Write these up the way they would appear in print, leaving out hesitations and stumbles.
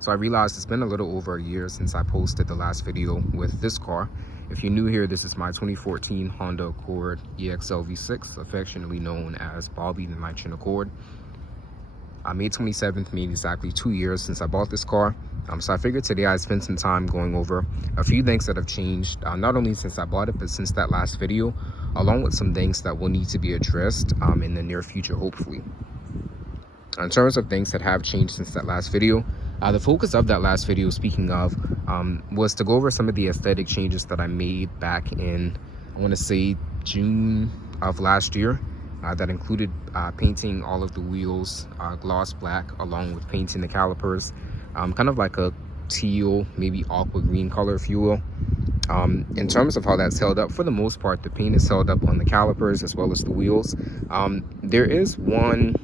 So I realized it's been a little over a year since I posted the last video with this car. If you're new here, this is my 2014 Honda Accord EXL V6, affectionately known as Bobby the Nitrogen Accord. May 27th made exactly 2 years since I bought this car. So I figured today I'd spend some time going over a few things that have changed, not only since I bought it, but since that last video, along with some things that will need to be addressed in the near future, hopefully. In terms of things that have changed since that last video, the focus of that last video, speaking of, was to go over some of the aesthetic changes that I made back in, I want to say, June of last year. That included painting all of the wheels gloss black, along with painting the calipers kind of like a teal, maybe aqua green color, if you will. In terms of how that's held up, for the most part, the paint is held up on the calipers as well as the wheels. There is one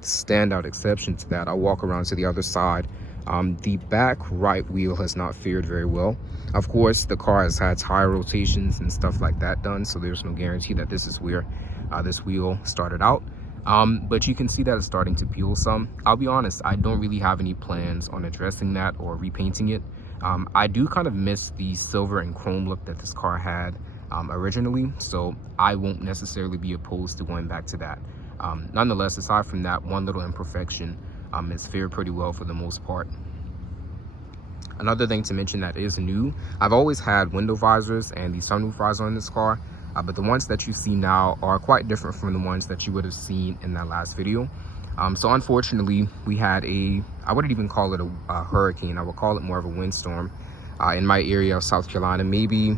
standout exception to that. I'll walk around to the other side. The back right wheel has not fared very well. Of course, the car has had tire rotations and stuff like that done, so there's no guarantee that this is where this wheel started out. But you can see that it's starting to peel some. I'll be honest, I don't really have any plans on addressing that or repainting it. I do kind of miss the silver and chrome look that this car had originally, so I won't necessarily be opposed to going back to that. Nonetheless, aside from that one little imperfection, it's fared pretty well for the most part. Another thing to mention that is new, I've always had window visors and the sunroof visor on this car, but the ones that you see now are quite different from the ones that you would have seen in that last video. So unfortunately, we had I wouldn't even call it a hurricane, I would call it more of a windstorm in my area of South Carolina, maybe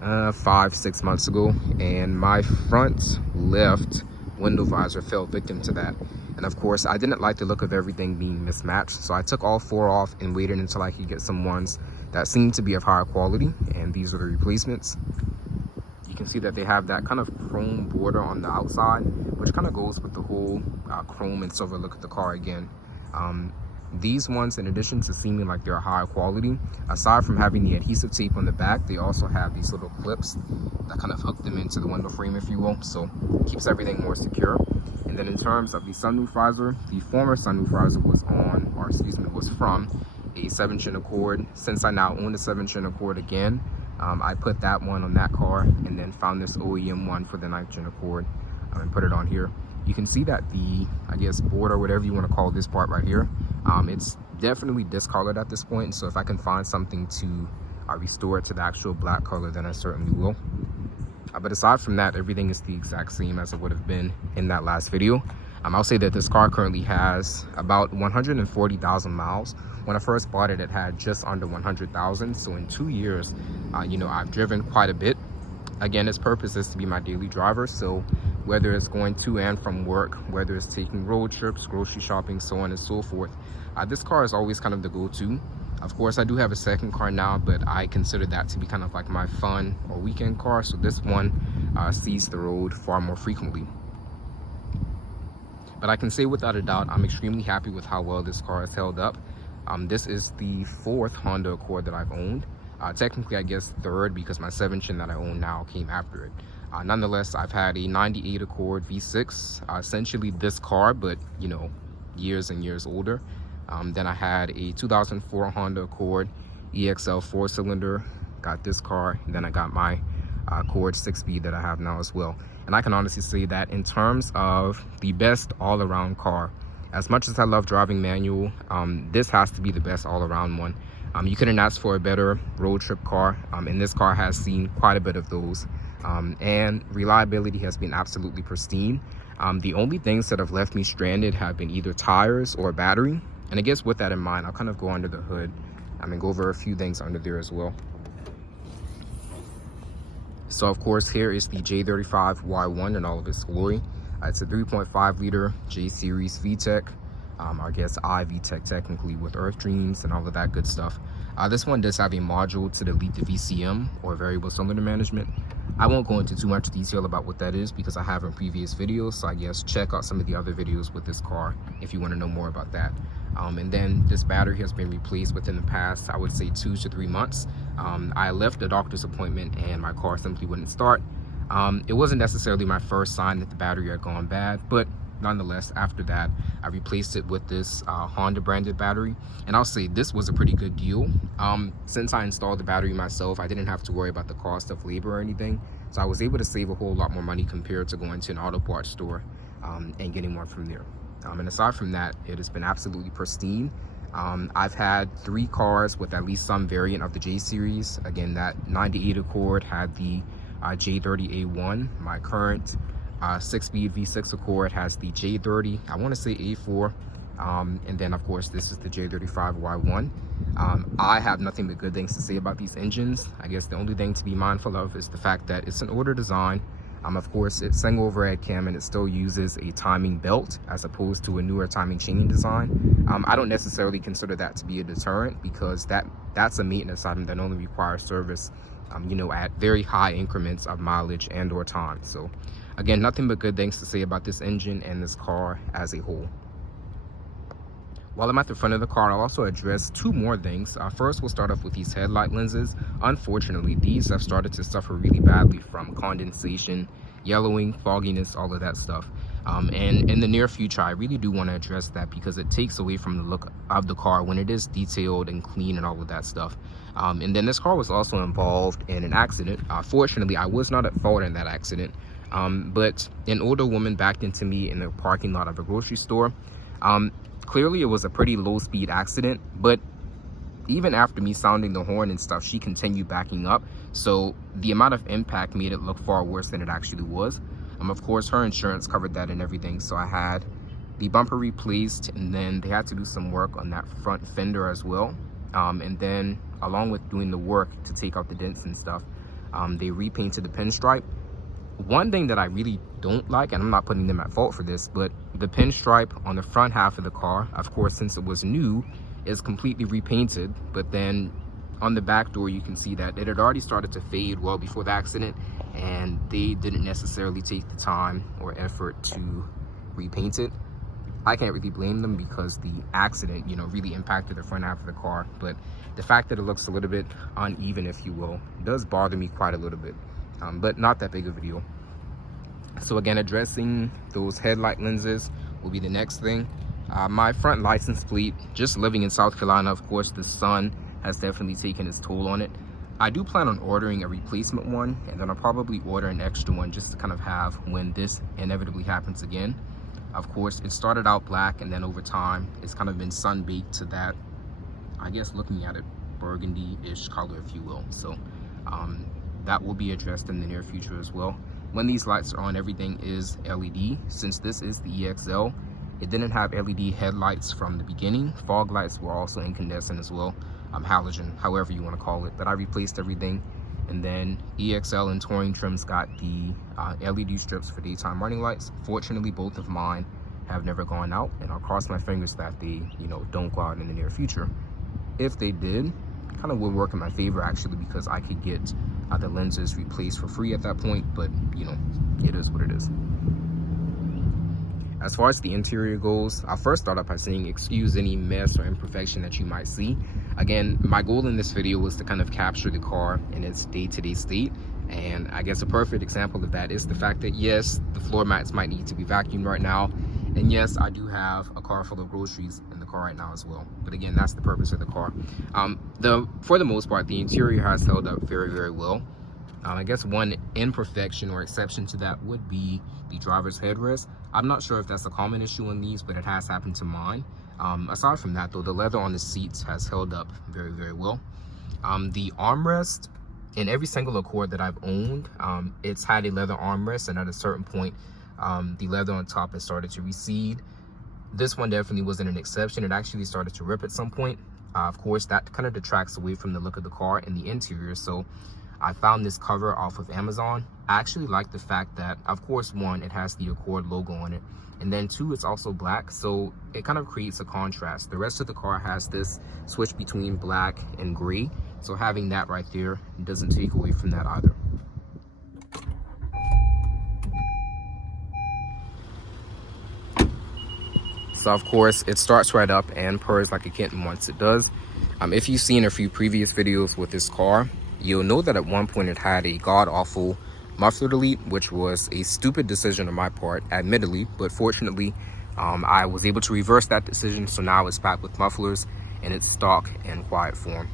5-6 months ago, and my front left window visor fell victim to that. And of course, I didn't like the look of everything being mismatched, so I took all 4 off and waited until I could get some ones that seemed to be of higher quality, and these are the replacements. You can see that they have that kind of chrome border on the outside, which kind of goes with the whole chrome and silver look of the car again. These ones, in addition to seeming like they're higher quality, aside from having the adhesive tape on the back, they also have these little clips that kind of hook them into the window frame, if you will, so it keeps everything more secure. And then in terms of the sunroof visor, the former sunroof visor was from a 7-Gen Accord. Since I now own the 7-Gen Accord again, I put that one on that car and then found this OEM one for the 9th-Gen Accord and put it on here. You can see that the, I guess, border, whatever you want to call this part right here, it's definitely discolored at this point. So if I can find something to restore it to the actual black color, then I certainly will. But aside from that, everything is the exact same as it would have been in that last video. I'll say that this car currently has about 140,000 miles. When I first bought it, it had just under 100,000. So in 2 years, you know, I've driven quite a bit. Again, its purpose is to be my daily driver. So whether it's going to and from work, whether it's taking road trips, grocery shopping, so on and so forth, this car is always kind of the go-to. Of course, I do have a second car now, but I consider that to be kind of like my fun or weekend car. So this one sees the road far more frequently. But I can say without a doubt, I'm extremely happy with how well this car has held up. This is the 4th Honda Accord that I've owned. Technically, I guess 3rd, because my 7-Gen that I own now came after it. Nonetheless, I've had a 98 Accord V6, essentially this car, but, you know, years and years older. Then I had a 2004 Honda Accord EXL 4-cylinder, got this car, and then I got my Accord 6-speed that I have now as well. And I can honestly say that in terms of the best all-around car, as much as I love driving manual, this has to be the best all-around one. You couldn't ask for a better road trip car, and this car has seen quite a bit of those. And reliability has been absolutely pristine. The only things that have left me stranded have been either tires or battery. And I guess with that in mind, I'll kind of go under the hood and go over a few things under there as well. So of course, here is the J35Y1 in all of its glory. It's a 3.5 liter J series VTEC. I guess iVTEC technically, with Earth Dreams and all of that good stuff. This one does have a module to delete the VCM, or variable cylinder management. I won't go into too much detail about what that is because I have in previous videos, so I guess check out some of the other videos with this car if you want to know more about that. And then this battery has been replaced within the past, I would say, 2 to 3 months. I left a doctor's appointment and my car simply wouldn't start. It wasn't necessarily my first sign that the battery had gone bad, but nonetheless, after that, I replaced it with this Honda branded battery, and I'll say this was a pretty good deal. Since I installed the battery myself, I didn't have to worry about the cost of labor or anything, so I was able to save a whole lot more money compared to going to an auto parts store and getting one from there. And aside from that, it has been absolutely pristine. I've had 3 cars with at least some variant of the J series. Again, that 98 Accord had the J30A1. My current 6-speed V6 Accord has the J30, I want to say A4. And then of course this is the J35Y1. I have nothing but good things to say about these engines. I guess the only thing to be mindful of is the fact that it's an older design. Of course, it's single overhead cam and it still uses a timing belt as opposed to a newer timing chaining design. I don't necessarily consider that to be a deterrent, because that's a maintenance item that only requires service, you know, at very high increments of mileage and or time. So again, nothing but good things to say about this engine and this car as a whole. While I'm at the front of the car, I'll also address 2 more things. First, we'll start off with these headlight lenses. Unfortunately, these have started to suffer really badly from condensation, yellowing, fogginess, all of that stuff. And in the near future, I really do want to address that, because it takes away from the look of the car when it is detailed and clean and all of that stuff. And then this car was also involved in an accident. Fortunately, I was not at fault in that accident, but an older woman backed into me in the parking lot of a grocery store. Clearly, it was a pretty low-speed accident, but even after me sounding the horn and stuff, she continued backing up. So the amount of impact made it look far worse than it actually was. Of course, her insurance covered that and everything, so I had the bumper replaced, and then they had to do some work on that front fender as well. And then, along with doing the work to take out the dents and stuff, they repainted the pinstripe. One thing that I really don't like, and I'm not putting them at fault for this, but the pinstripe on the front half of the car, of course, since it was new, is completely repainted. But then on the back door, you can see that it had already started to fade well before the accident, and they didn't necessarily take the time or effort to repaint it. I can't really blame them, because the accident, you know, really impacted the front half of the car. But the fact that it looks a little bit uneven, if you will, does bother me quite a little bit. But not that big of a deal. So again, addressing those headlight lenses will be the next thing. My front license plate, just living in South Carolina, of course, the sun has definitely taken its toll on it. I do plan on ordering a replacement one, and then I'll probably order an extra one just to kind of have when this inevitably happens again. Of course, it started out black, and then over time, it's kind of been sun-baked to that, I guess looking at it, burgundy-ish color, if you will. So that will be addressed in the near future as well. When these lights are on, everything is LED. Since this is the EXL, it didn't have LED headlights from the beginning. Fog lights were also incandescent as well, halogen, however you want to call it. But I replaced everything. And then EXL and Touring trims got the LED strips for daytime running lights. Fortunately, both of mine have never gone out, and I'll cross my fingers that they, you know, don't go out in the near future. If they did, kind of would work in my favor actually, because I could get the lenses replaced for free at that point. But you know, it is what it is. As far as the interior goes, I'll first start off by saying excuse any mess or imperfection that you might see. Again, my goal in this video was to kind of capture the car in its day-to-day state, and I guess a perfect example of that is the fact that yes, the floor mats might need to be vacuumed right now, and yes, I do have a car full of groceries in the car right now as well. But again, that's the purpose of the car. For the most part, the interior has held up very, very well. I guess one imperfection or exception to that would be the driver's headrest. I'm not sure if that's a common issue in these, but it has happened to mine. Aside from that though, the leather on the seats has held up very, very well. The armrest, in every single Accord that I've owned, it's had a leather armrest, and at a certain point, the leather on top has started to recede. This one definitely wasn't an exception. It actually started to rip at some point. Of course, that kind of detracts away from the look of the car and the interior. So I found this cover off of Amazon. I actually like the fact that, of course, one, it has the Accord logo on it, and then two, it's also black, so it kind of creates a contrast. The rest of the car has this switch between black and gray, so having that right there doesn't take away from that either. So of course, it starts right up and purrs like a kitten once it does. If you've seen a few previous videos with this car, you'll know that at one point it had a god-awful muffler delete, which was a stupid decision on my part, admittedly, but fortunately, I was able to reverse that decision, so now it's back with mufflers in its stock and quiet form.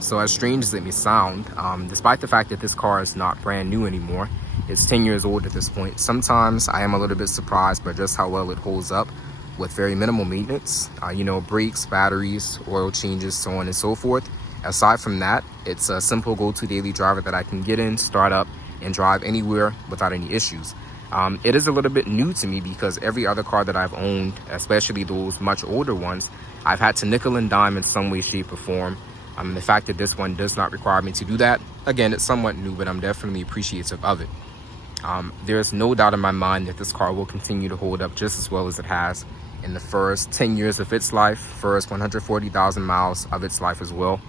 So as strange as it may sound, despite the fact that this car is not brand new anymore, it's 10 years old at this point, sometimes I am a little bit surprised by just how well it holds up with very minimal maintenance, you know, brakes, batteries, oil changes, so on and so forth. Aside from that, it's a simple go-to daily driver that I can get in, start up, and drive anywhere without any issues. It is a little bit new to me because every other car that I've owned, especially those much older ones, I've had to nickel and dime in some way, shape, or form. The fact that this one does not require me to do that, again, it's somewhat new, but I'm definitely appreciative of it. There's no doubt in my mind that this car will continue to hold up just as well as it has in the first 10 years of its life, first 140,000 miles of its life as well.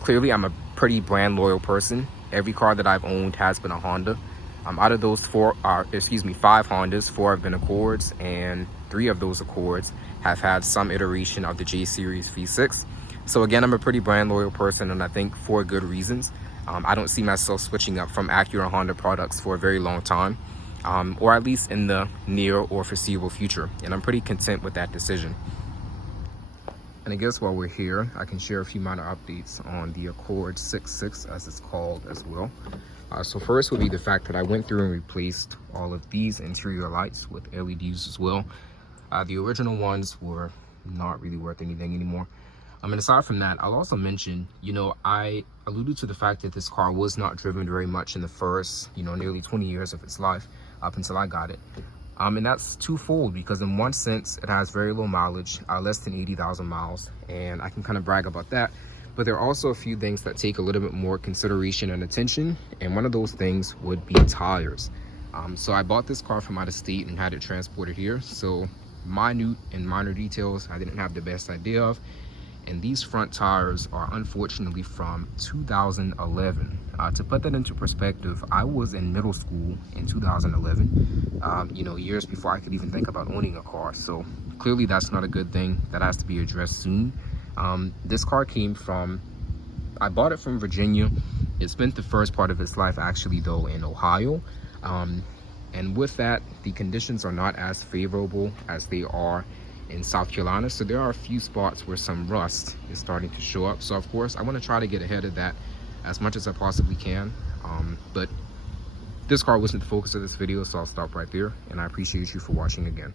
Clearly, I'm a pretty brand loyal person. Every car that I've owned has been a Honda. Out of those 5 Hondas, 4 have been Accords, and 3 of those Accords have had some iteration of the J Series V6. So again, I'm a pretty brand loyal person, and I think for good reasons. I don't see myself switching up from Acura Honda products for a very long time, or at least in the near or foreseeable future, and I'm pretty content with that decision. And I guess while we're here, I can share a few minor updates on the Accord 6.6, as it's called as well. So first would be the fact that I went through and replaced all of these interior lights with LEDs as well. The original ones were not really worth anything anymore. And aside from that, I'll also mention, you know, I alluded to the fact that this car was not driven very much in the first, you know, nearly 20 years of its life up until I got it. And that's twofold, because in one sense, it has very low mileage, less than 80,000 miles, and I can kind of brag about that. But there are also a few things that take a little bit more consideration and attention, and one of those things would be tires. So I bought this car from out of state and had it transported here, so minute and minor details I didn't have the best idea of. And these front tires are unfortunately from 2011. To put that into perspective, I was in middle school in 2011, you know, years before I could even think about owning a car. So clearly that's not a good thing. That has to be addressed soon. This car came from, I bought it from Virginia. It spent the first part of its life actually though in Ohio. And with that, the conditions are not as favorable as they are in South Carolina, so there are a few spots where some rust is starting to show up. So of course I want to try to get ahead of that as much as I possibly can, but this car wasn't the focus of this video, so I'll stop right there, and I appreciate you for watching again.